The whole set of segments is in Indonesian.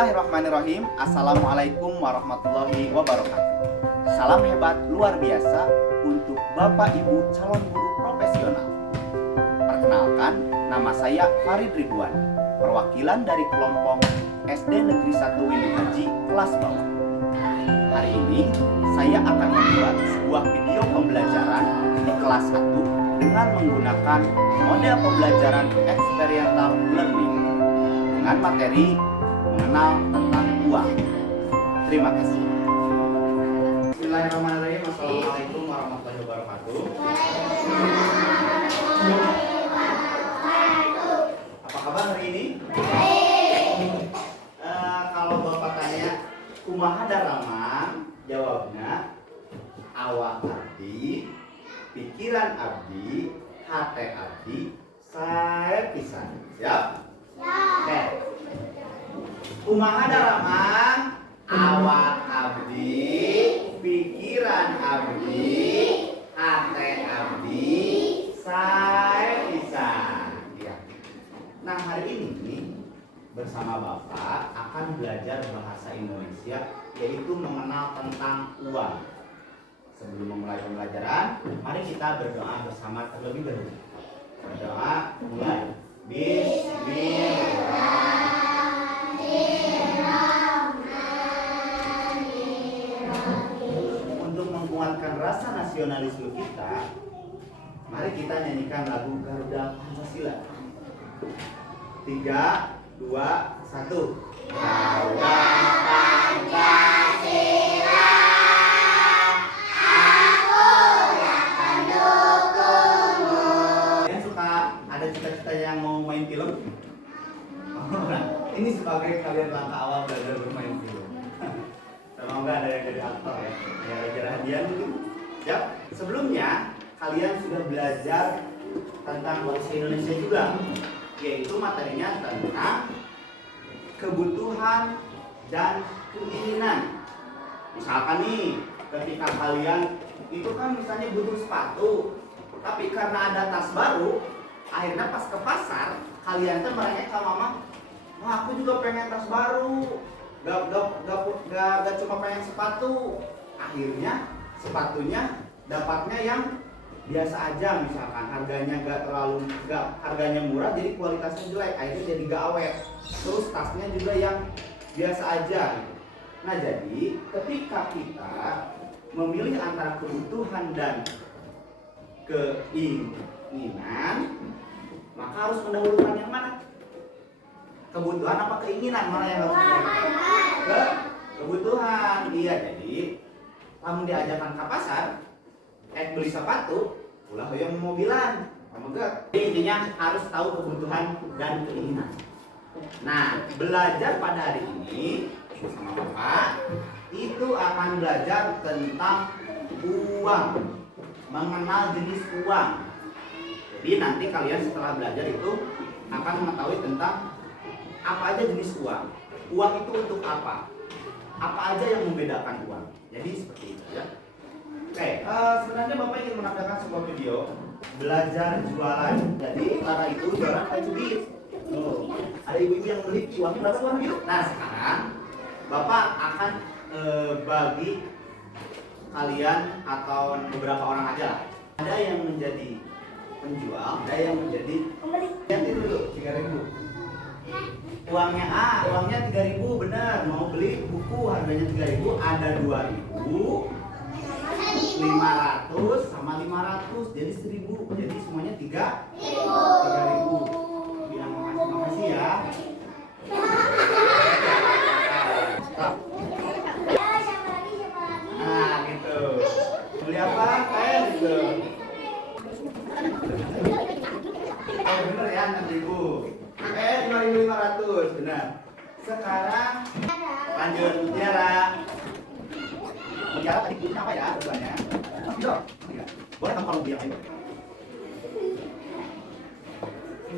Bismillahirrahmanirrahim. Assalamualaikum warahmatullahi wabarakatuh. Salam hebat luar biasa untuk Bapak Ibu calon guru profesional. Perkenalkan, nama saya Farid Ridwan, perwakilan dari kelompok SD Negeri 1 Windu Haji kelas bawah. Hari ini saya akan membuat sebuah video pembelajaran di kelas 1 dengan menggunakan model pembelajaran experiential learning dengan materi mengenal tentang uang. Terima kasih. Bismillahirrahmanirrahim. Assalamualaikum warahmatullahi wabarakatuh. Apa kabar hari ini? Kalau Bapak tanya kumaha daramang, jawabnya awak abdi, pikiran abdi, hate abdi, sae pisan. Siap? Oke. Kumaha daramang, awak abdi, pikiran abdi, hate abdi, sae pisan. Ya. Nah, hari ini bersama Bapak akan belajar bahasa Indonesia, yaitu mengenal tentang uang. Sebelum memulai pembelajaran, mari kita berdoa bersama terlebih dahulu. Berdoa mulai. Bismillahirrahmanirrahim. Untuk menguatkan rasa nasionalisme kita, mari kita nyanyikan lagu Garuda Pancasila. 3, 2, 1. Garuda Pancasila, aku yang pendukungmu. Kalian suka ada cita-cita yang mau main film? Nah, ini sebagai kalian langkah awal belajar bermain film. Semoga ada yang jadi aktor ya. Ya, Raja Rahadian mungkin. Ya, sebelumnya kalian sudah belajar tentang bahasa Indonesia juga, yaitu materinya tentang kebutuhan dan keinginan. Misalkan nih, ketika kalian itu kan misalnya butuh sepatu, tapi karena ada tas baru, akhirnya pas ke pasar kalian tuh merengek ke mama, wah aku juga pengen tas baru, gak cuma pengen sepatu. Akhirnya sepatunya dapatnya yang biasa aja, misalkan harganya harganya murah jadi kualitasnya jelek, akhirnya jadi gak awet. Terus tasnya juga yang biasa aja gitu. Nah, jadi ketika kita memilih antara kebutuhan dan keinginan, maka harus mendahulukan yang mana? Kebutuhan apa keinginan? Mana yang harus ke kebutuhan. Iya, jadi kamu diajarkan ke pasar, beli sepatu, ulah yang mobilan, kamu enggak. Jadi intinya harus tahu kebutuhan dan keinginan. Nah, belajar pada hari ini bersama Bapak itu akan belajar tentang uang, mengenal jenis uang. Jadi nanti kalian setelah belajar itu akan mengetahui tentang apa aja jenis uang. Uang itu untuk apa? Apa aja yang membedakan uang? Jadi seperti itu ya. Oke, sebenarnya Bapak ingin menampilkan sebuah video belajar jualan. Jadi karena itu jualan kayak duit. Ada ibu-ibu yang beli uangnya berapa uang gitu. Nah, sekarang Bapak akan bagi kalian atau beberapa orang aja. Ada yang menjadi penjual, ada yang menjadi pembeli. Yang itu dulu 3.000. Uangnya 3.000 benar. Mau beli buku harganya 3.000, ada 2.000, 500 sama 500 jadi 1.000. Jadi semuanya 3.000. Bilang makasih ya. Nah, gitu. Beli apa? Kayak gitu. Oh, bener ya 6.000. 2.500 benar. Sekarang lanjut Mutiara. Mutiara tadi belinya apa ya? Berduanya. Boleh kamu kalau bilang ayo.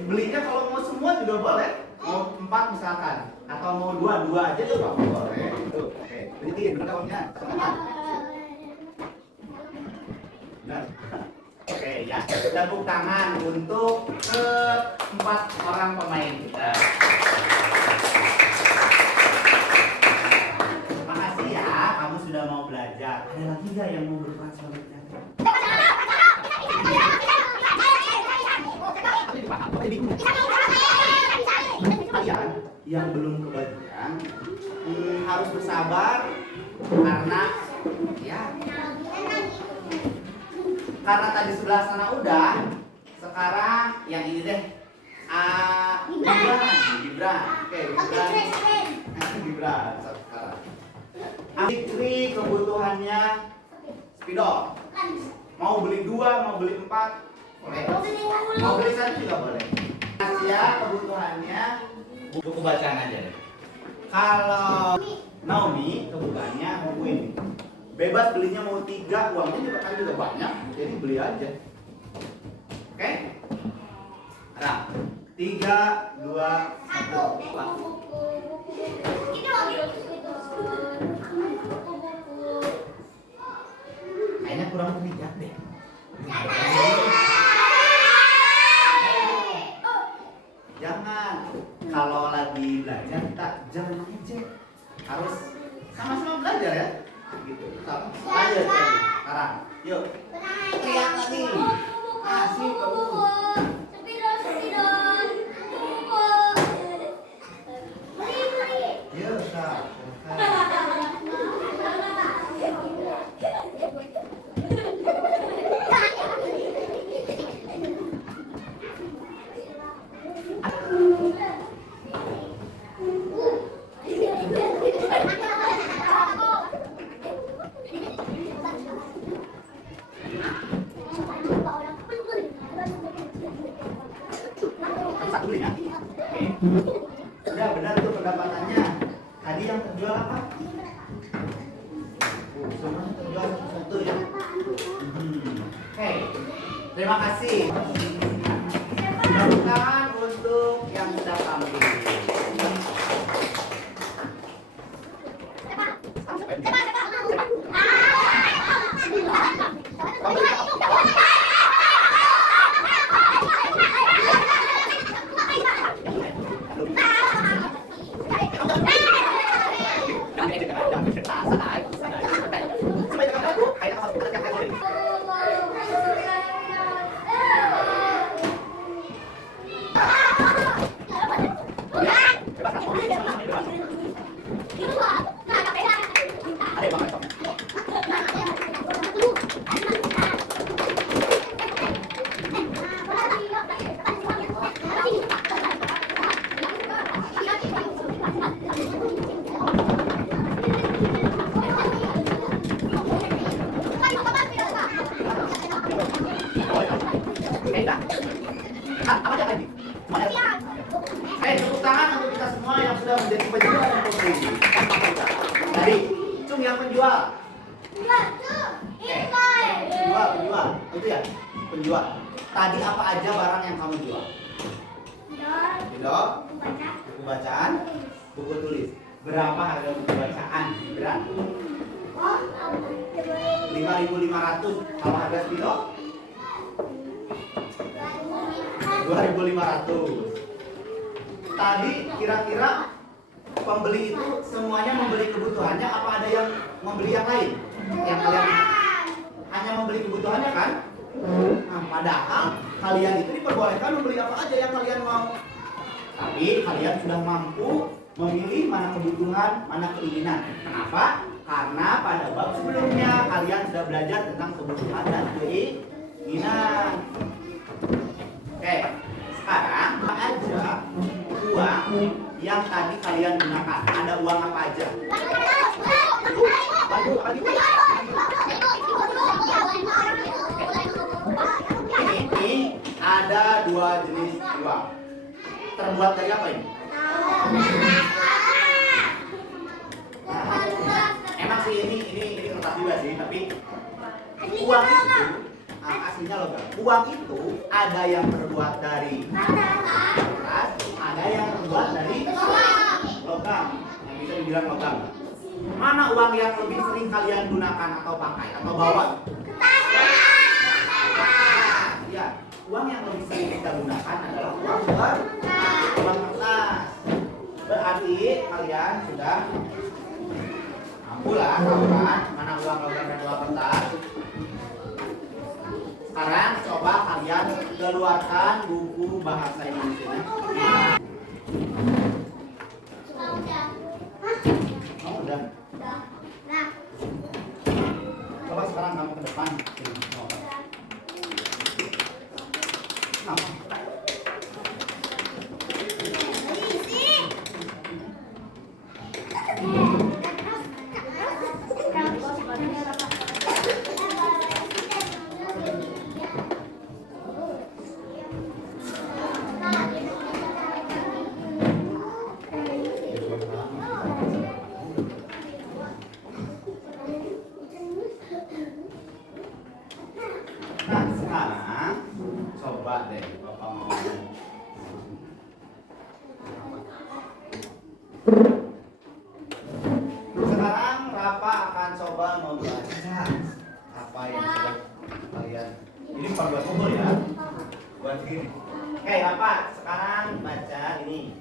Belinya kalau mau semua juga boleh. Mau 4 misalkan, atau mau 2 aja tuh Bapak boleh. Tuh, oke. Beliin berapa uangnya? Benar. Oke ya, tepuk tangan untuk ke 4 orang pemain kita. dia yang mau berperan sebagai penjaga. Kalian yang belum kebagian harus bersabar karena karena tadi sebelah sana udah, sekarang yang ini deh. Gibran. Oke, Gibran sekarang. Fikri kebutuhannya spidol. Mau beli 2, mau beli 4, boleh. Mau beli 1 juga boleh. Asia kebutuhannya buku bacaan aja deh. Kalau Naomi kebutuhannya buku ini. Bebas belinya mau 3, uangnya juga kan juga banyak, jadi beli aja. Oke? Nah, 3, 2, 1. Kayaknya kurang bijak deh. Jangan, kalau lagi belajar kita jangan aja, harus sama-sama belajar ya. Gitu. Lanjut sekarang. Yuk. Teriak lagi. Kasih ke buku. Yuk, Kak. Udah benar tuh pendapatannya. Tadi yang terjual apa? Semua terjual satu ya. Oke, terima kasih. Lakukan untuk yang sudah tampil. Tepuk tangan untuk kita semua yang sudah menjadi penjual dan pembeli. Tadi, Cung yang penjual. Penjual, itu ya, penjual. Tadi apa aja barang yang kamu jual? Spidol, buku bacaan, buku tulis. Berapa harga buku bacaan? Berapa? 5.500. Kalau harga spidol? 2.500. Tadi kira-kira pembeli itu semuanya membeli kebutuhannya, apa ada yang membeli yang lain? Yang kalian hanya membeli kebutuhannya kan? Nah, padahal kalian itu diperbolehkan membeli apa aja yang kalian mau. Tapi kalian sudah mampu memilih mana kebutuhan, mana keinginan. Kenapa? Karena pada bab sebelumnya kalian sudah belajar tentang kebutuhan dan keinginan. Oke, sekarang apa aja uang yang tadi kalian gunakan? Ada uang apa aja? Ini ada 2 jenis uang. Terbuat dari apa ini? Emang sih ini kertas juga sih, tapi uang itu aslinya logam. Uang itu ada yang terbuat dari kertas, ada yang terbuat dari logam, yang bisa dibilang logam. Mana uang yang lebih sering kalian gunakan atau pakai atau bawa? Ya, uang yang lebih sering kita gunakan adalah uang kertas. Berarti kalian sudah Pula, tahu kan mana uang logam dan uang kertas? Sekarang coba kalian keluarkan buku bahasa Indonesia. Oh, udah. Coba sekarang kamu ke depan. Nah, sekarang coba deh Bapak mau. Sekarang Rafa akan coba membaca apa yang sudah kalian. Ini bukan buat kumpul ya. Buat gini. Oke, Rafa, sekarang baca ini.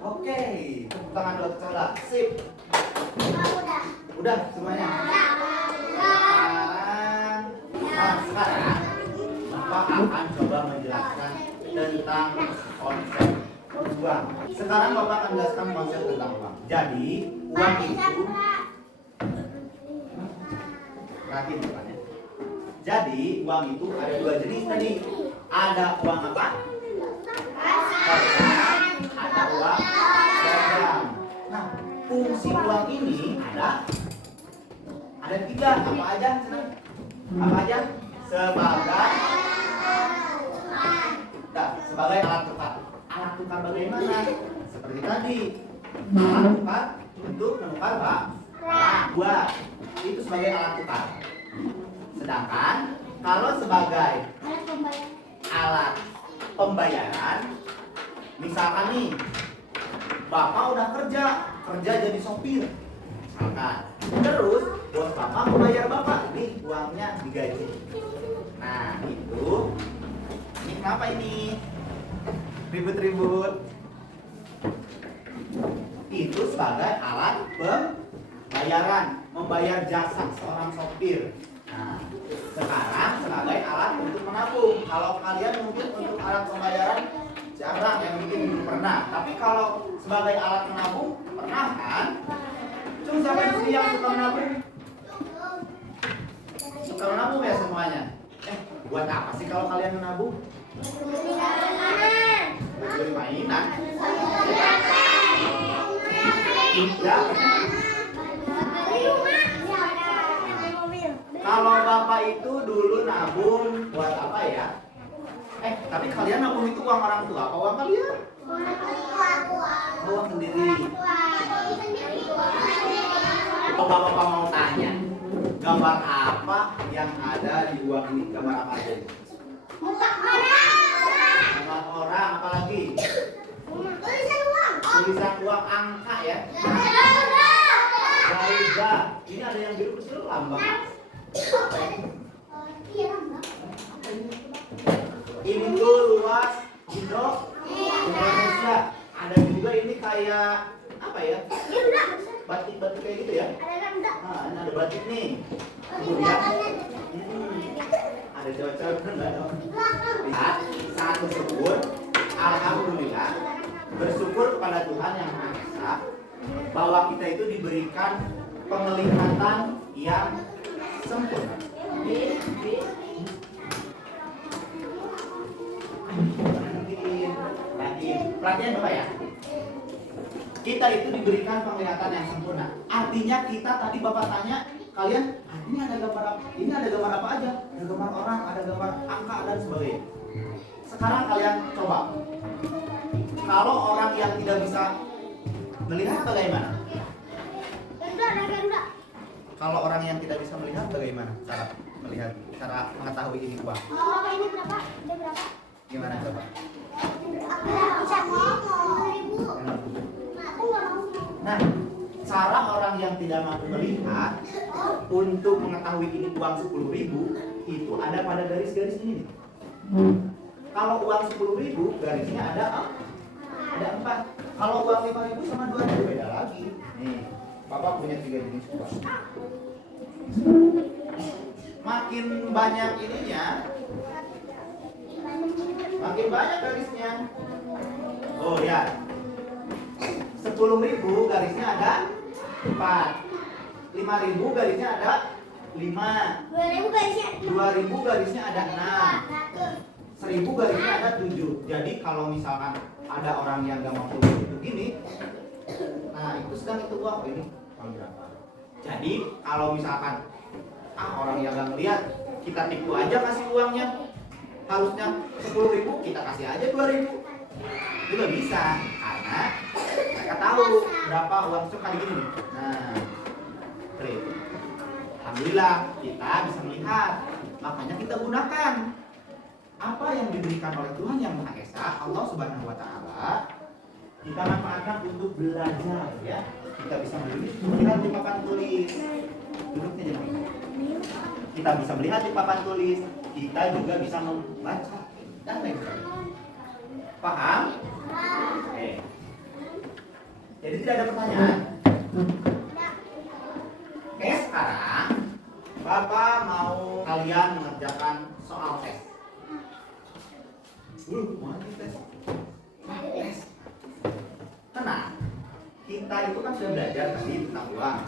Oke, tepuk tangan dulu coba. Sip. Udah semuanya. Sekarang Bapak akan coba menjelaskan tentang konsep uang. Sekarang Bapak akan menjelaskan konsep tentang uang. Jadi, uang itu perhatiin depannya. Jadi, uang itu ada dua jenis tadi. Ada uang apa? Ada uang dagang. Nah, fungsi uang ini ada tiga. Apa aja? Apa aja? Sebagai alat tukar. Alat tukar bagaimana? Seperti tadi. Alat tukar untuk menukar buah. Itu sebagai alat tukar. Sedangkan kalau sebagai alat pembayaran, misalkan nih, Bapak udah kerja jadi sopir, misalkan. Terus bos Bapak membayar Bapak, ini uangnya digaji. Nah itu, ini kenapa ini ribut-ribut? Itu sebagai alat pembayaran, membayar jasa seorang sopir. Nah, sekarang sebagai alat untuk menabung. Kalau kalian mungkin untuk alat pembayaran jarang yang mungkin belum pernah. Tapi kalau sebagai alat menabung pernah kan? Cuma siapa sih yang suka menabung? Suka menabung ya semuanya. Buat apa sih kalau kalian menabung? Beli mainan. Tidak. Kalau Bapak itu dulu nabung buat apa ya? Tapi kalian nabung itu uang orang tua apa uang kalian? Uang sendiri. Kalau Bapak mau tanya, gambar apa yang ada di uang ini? Gambar apa aja? Gambar orang, apa lagi? Tulisan uang angka ya. Gaiga. Ini ada yang biru kecil lambang. Ini tuh luas Indonesia. Ada juga ini kayak apa ya? Batik-batik kayak gitu ya. Nah, ini ada batik nih. Kemudian ada cewek-cewek enggak dong? Lihat, saat bersyukur, alhamdulillah, bersyukur kepada Tuhan yang Maha Esa bahwa kita itu diberikan penglihatan yang sempurna. Perhatian Bapak ya. Kita itu diberikan penglihatan yang sempurna. Artinya kita tadi Bapak tanya kalian, ini ada gambar apa? Ini ada gambar apa aja? Ada gambar orang, ada gambar angka dan sebagainya. Sekarang kalian coba. Kalau orang yang tidak bisa melihat bagaimana? Kalau orang yang tidak bisa melihat bagaimana cara melihat, cara mengetahui ini uang? Ini berapa? Ini berapa? Gimana coba? Bisa ngomong. Nah, cara orang yang tidak mampu melihat untuk mengetahui ini uang 10.000 itu ada pada garis-garis ini nih. Kalau uang 10.000 garisnya ada 4. Kalau uang 5.000 sama 2.000 beda lagi. Nih, Bapak punya 3 jenis uang. Makin banyak ininya, makin banyak garisnya. Oh ya, 10.000 garisnya ada 4, 5.000 garisnya ada 5, 2.000 garisnya ada 6, 1.000 garisnya ada 7. Jadi kalau misalkan ada orang yang gak mampu begini, nah itu sedang itu uang ini berapa. Jadi kalau misalkan orang yang gak ngeliat, kita tipu aja kasih uangnya. Harusnya 10.000 kita kasih aja 2.000. Itu gak bisa karena mereka tahu berapa uang itu kali gini. Nah, alhamdulillah kita bisa melihat. Makanya kita gunakan apa yang diberikan oleh Tuhan yang Maha Esa, Allah Subhanahu wa taala. Kita manfaatkan untuk belajar ya. Kita bisa melihat di papan tulis. Duduknya jangan. Kita bisa melihat di papan tulis. Kita juga bisa membaca dan lain sebagainya. Paham? Oke. Jadi tidak ada pertanyaan. Oke, sekarang Bapak mau kalian mengerjakan soal tes. Mana tes? Tes. Tenang. Kita itu kan sudah belajar tadi tentang uang.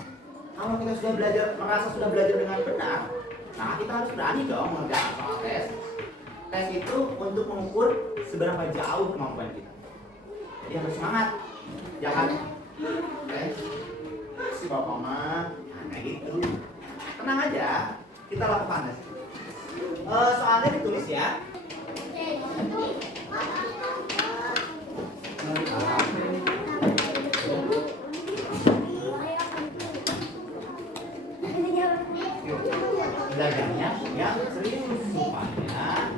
Kalau kita sudah belajar, merasa sudah belajar dengan benar, nah kita harus berani dong mengerjakan soal tes. Tes itu untuk mengukur seberapa jauh kemampuan kita. Jadi harus semangat. Jangan tes. Si Bapak mah kayak gitu. Tenang aja, kita lakukan tes. Soalnya ditulis ya. Belajarnya yang serius supaya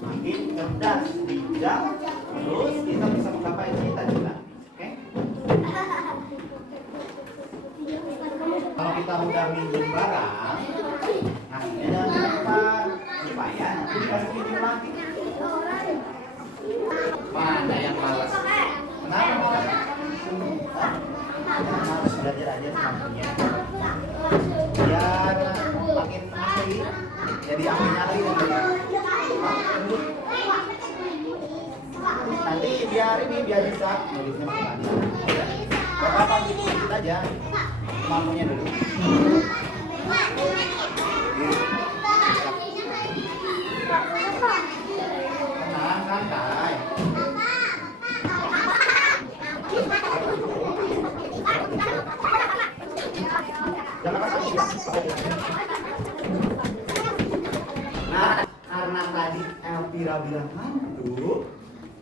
makin cerdas, bijak, terus kita bisa menggapai cita-cita. Oke? Kalau kita udah minjem barang, ngasihnya jangan di depan supaya nanti dikasih pinjam lagi. Mana yang malas? Kenapa malas? Harus belajar aja semuanya. Biar makin ahli, jadi ahli. Nanti biar bisa nulisnya makin lancar. Bapak sedikit aja kemampuannya dulu. Tenang, santai. Nah, karena tadi Elvira bilang mantu,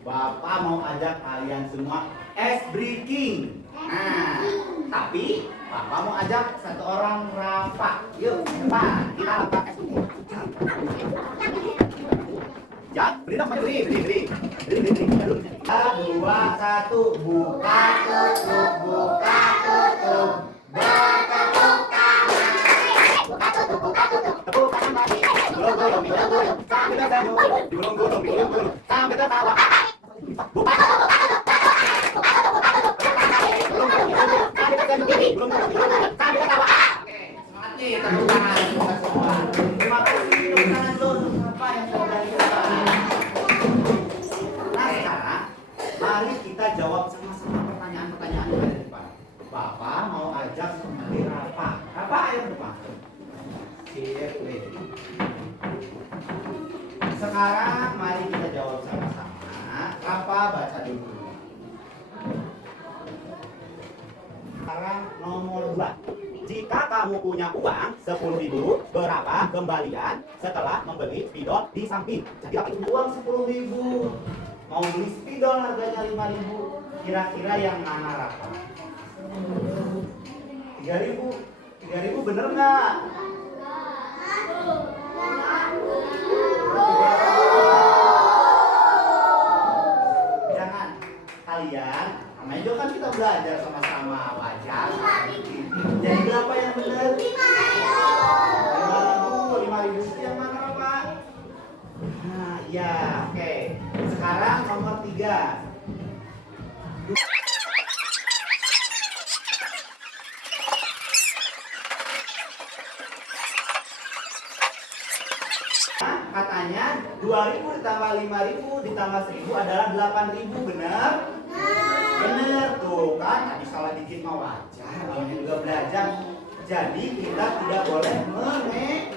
Bapak mau ajak kalian semua ice breaking. Nah, tapi Bapak mau ajak satu orang Rafa. Yuk, cepat kita lakukan ice breaking. Ya, beri dong, beri. 2, 1, buka tutup, buka tutup. Bertepuk tangan. Buka tutup, tepuk tangan lagi. Gulung-gulung, gulung-gulung, sambil tersenyum. Gulung-gulung, gulung-gulung, sambil tertawa. Buka tutup, sambil tertawa. Oke, semangat nih, tepuk tangan kita semua. Terima kasih tepuk tangan dulu apa yang sudah dilakukan. Nah, sekarang mari kita jawab sama-sama pertanyaan-pertanyaan yang ada di depan. Bapak mau ajak nanti Rafa. Rafa, ayo ke depan. Sip, sekarang mari kita jawab sama-sama. Rafa baca dulu. Sekarang nomor 2. Jika kamu punya uang 10.000, berapa kembalian setelah membeli spidol di samping? Jadi aku punya uang 10.000, mau beli spidol harganya 5.000. Kira-kira yang mana Rafa? 3.000 bener nggak? Jangan kalian, namanya juga kan kita belajar sama-sama. Ya, oke. Sekarang nomor 3. Katanya 2000 ditambah 5000 ditambah 1000 adalah 8000, benar? Benar tuh kan, tadi salah dikit mau wajar, namanya juga belajar. Jadi kita tidak boleh mengejek.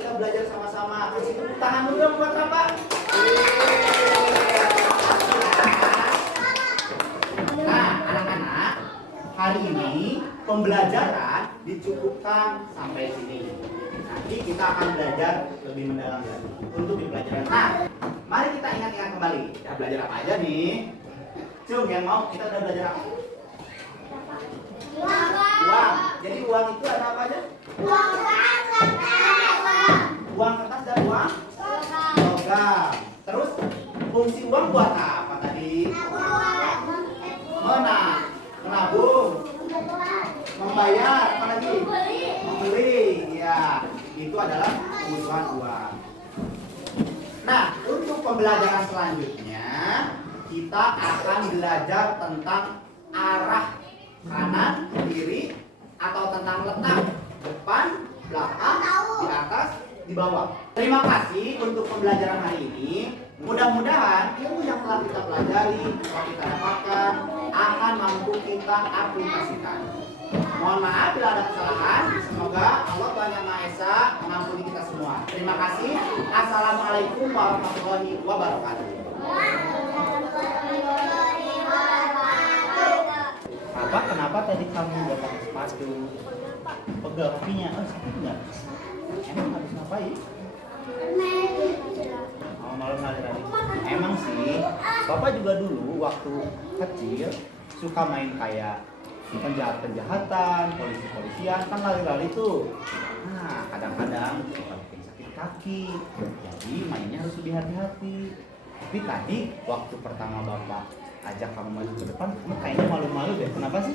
Kita belajar sama-sama. Kasih tepuk tangan dulu dong buat Rafa. Nah, anak-anak, hari ini pembelajaran dicukupkan sampai sini. Nanti kita akan belajar lebih mendalam lagi untuk di pelajaran. Nah, mari kita ingat-ingat kembali. Kita belajar apa aja nih? Cung, yang mau kita udah belajar apa? Uang. Jadi uang itu ada apa aja? Uang kertas dan uang logam. Terus fungsi uang buat apa tadi? Menabung, membayar, apa lagi? Membeli. Ya, itu adalah kebutuhan uang. Nah, untuk pembelajaran selanjutnya kita akan belajar tentang arah kanan, kiri, atau tentang letak depan, belakang, di atas, di bawah. Terima kasih untuk pembelajaran hari ini. Mudah-mudahan ilmu yang telah kita pelajari, telah kita dapatkan, akan mampu kita aplikasikan. Mohon maaf bila ada kesalahan. Semoga Allah Tuhan Yang Maha Esa mengampuni kita semua. Terima kasih. Assalamualaikum warahmatullahi wabarakatuh. Apa? Kenapa tadi kamu nggak pakai sepatu? Pegel kakinya? Oh, sakit nggak? Emang habis ngapain? Oh, malam lari-lari. Emang sih, Bapak juga dulu waktu kecil suka main kayak penjahat-penjahatan, polisi-polisian, kan lari-lari tuh. Nah, kadang-kadang suka bikin sakit kaki. Jadi mainnya harus lebih hati-hati. Tapi tadi waktu pertama Bapak ajak kamu maju ke depan, kamu kayaknya malu-malu deh. Kenapa sih?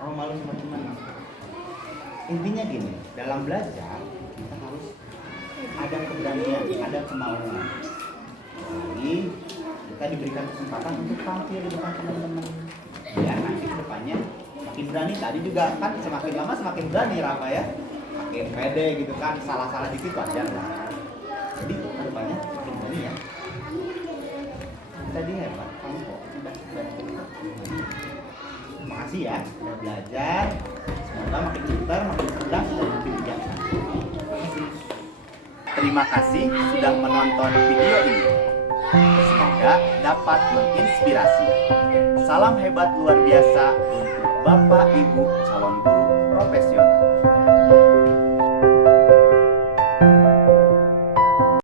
Kamu malu sama teman. Intinya gini, dalam belajar kita harus ada keberanian, ada kemauan. Jadi kita diberikan kesempatan untuk tampil di depan teman-teman. Ya, nanti ke depannya makin berani. Tadi juga kan semakin lama semakin berani Rafa ya. Makin pede gitu kan, salah-salah dikit wajar lah. Jadi ke depannya makin berani ya. Tadi hebat, kamu kok udah. Terima kasih ya, udah belajar. Semoga makin pintar, makin cerdas, dan makin bijaksana. Terima kasih sudah menonton video ini. Semoga dapat menginspirasi. Salam hebat luar biasa untuk Bapak Ibu calon guru profesional.